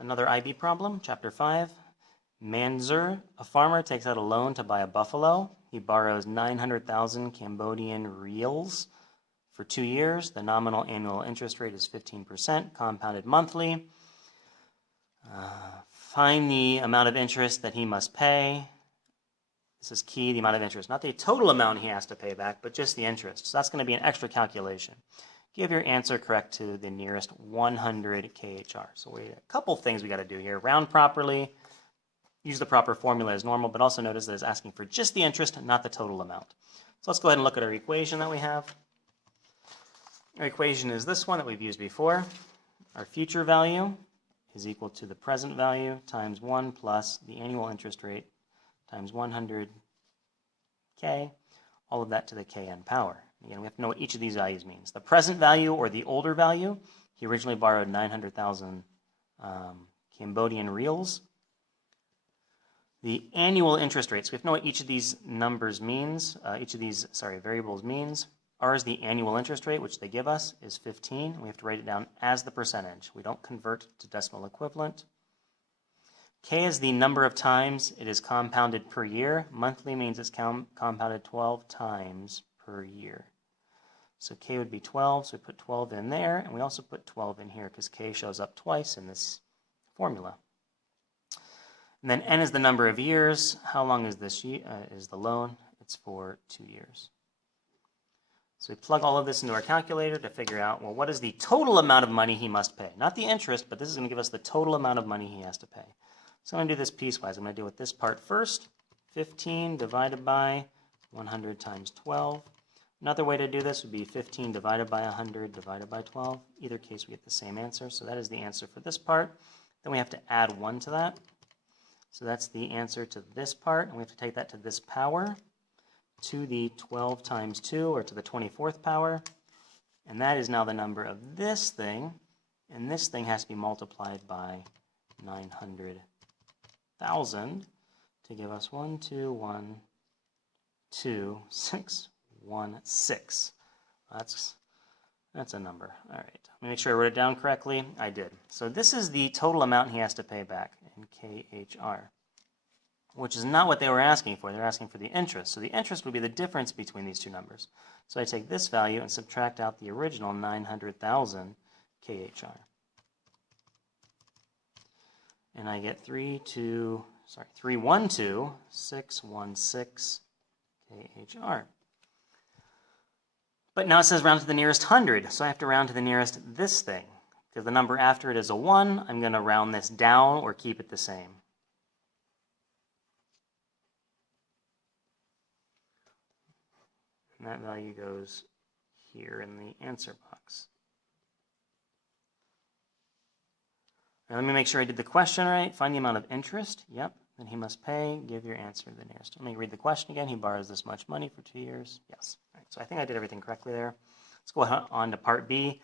Another IB problem, Chapter 5. Mandzur, a farmer, takes out a loan to buy a buffalo. He borrows 900,000 Cambodian reals for 2 years. The nominal annual interest rate is 15%, compounded monthly. Find the amount of interest that he must pay. This is key, the amount of interest. Not the total amount he has to pay back, but just the interest. So that's going to be an extra calculation. Give your answer correct to the nearest 100 KHR. So a couple things we got to do here. Round properly, use the proper formula as normal, but also notice that it's asking for just the interest, not the total amount. So let's go ahead and look at our equation that we have. Our equation is this one that we've used before. Our future value is equal to the present value times 1 plus the annual interest rate times 100k, all of that to the kn power. Again, we have to know what each of these values means. The present value, or the older value, he originally borrowed 900,000 Cambodian reals. The annual interest rate, so we have to know what each of these numbers means, variables means. R is the annual interest rate, which they give us, is 15. And we have to write it down as the percentage. We don't convert to decimal equivalent. K is the number of times it is compounded per year. Monthly means it's compounded 12 times per year. So K would be 12, so we put 12 in there, and we also put 12 in here because K shows up twice in this formula. And then N is the number of years. How long is this is the loan? It's for 2 years. So we plug all of this into our calculator to figure out, well, what is the total amount of money he must pay? Not the interest, but this is going to give us the total amount of money he has to pay. So I'm going to do this piecewise. I'm going to deal with this part first. 15 divided by 100 times 12. Another way to do this would be 15 divided by 100 divided by 12. Either case, we get the same answer. So that is the answer for this part. Then we have to add 1 to that. So that's the answer to this part. And we have to take that to this power, to the 12 times 2, or to the 24th power. And that is now the number of this thing. And this thing has to be multiplied by 900,000 to give us 1,2,1,2,6,1,6. That's a number. All right. Let me make sure I wrote it down correctly. I did. So this is the total amount he has to pay back in KHR, which is not what they were asking for. They're asking for the interest. So the interest would be the difference between these two numbers. So I take this value and subtract out the original 900,000 KHR. And I get 312,616 KHR. But now it says round to the nearest 100, so I have to round to the nearest this thing. Because the number after it is a 1, I'm going to round this down or keep it the same. And that value goes here in the answer box. Now let me make sure I did the question right. Find the amount of interest. Yep. Then he must pay. Give your answer to the nearest. Let me read the question again. He borrows this much money for 2 years. Yes. All right. So I think I did everything correctly there. Let's go on to Part B.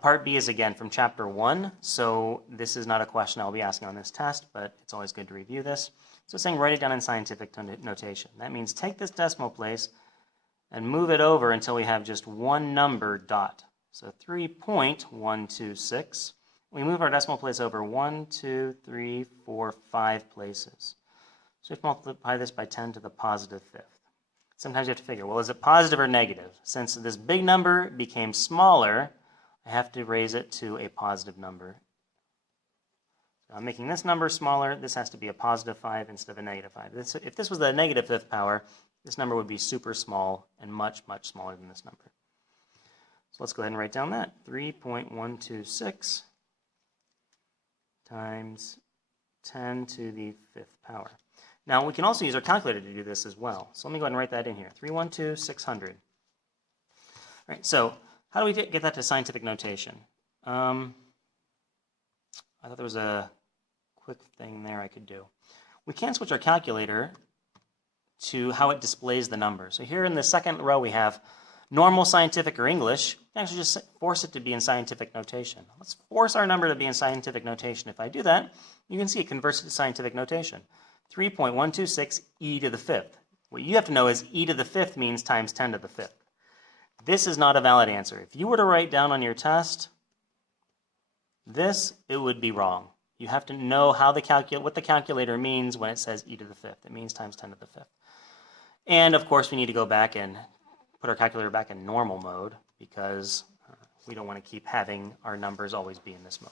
Part B is, again, from Chapter 1. So this is not a question I'll be asking on this test, but it's always good to review this. So it's saying write it down in scientific notation. That means take this decimal place and move it over until we have just one number dot. So 3.126. We move our decimal place over 1, 2, 3, 4, 5 places. So we have to multiply this by 10 to the positive fifth. Sometimes you have to figure, well, is it positive or negative? Since this big number became smaller, I have to raise it to a positive number. So I'm making this number smaller. This has to be a positive 5 instead of a negative 5. If this was the negative fifth power, this number would be super small and much, much smaller than this number. So let's go ahead and write down that. 3.126 times 10 to the fifth power. Now, we can also use our calculator to do this as well. So let me go ahead and write that in here. 312,600. All right, so how do we get that to scientific notation? I thought there was a quick thing there I could do. We can switch our calculator to how it displays the number. So here in the second row we have normal, scientific, or English. You can actually just force it to be in scientific notation. Let's force our number to be in scientific notation. If I do that, you can see it converts it to scientific notation. 3.126 e to the fifth. What you have to know is e to the fifth means times 10 to the fifth. This is not a valid answer. If you were to write down on your test this, it would be wrong. You have to know how what the calculator means when it says e to the fifth. It means times 10 to the fifth. And of course, we need to go back and put our calculator back in normal mode because we don't want to keep having our numbers always be in this mode.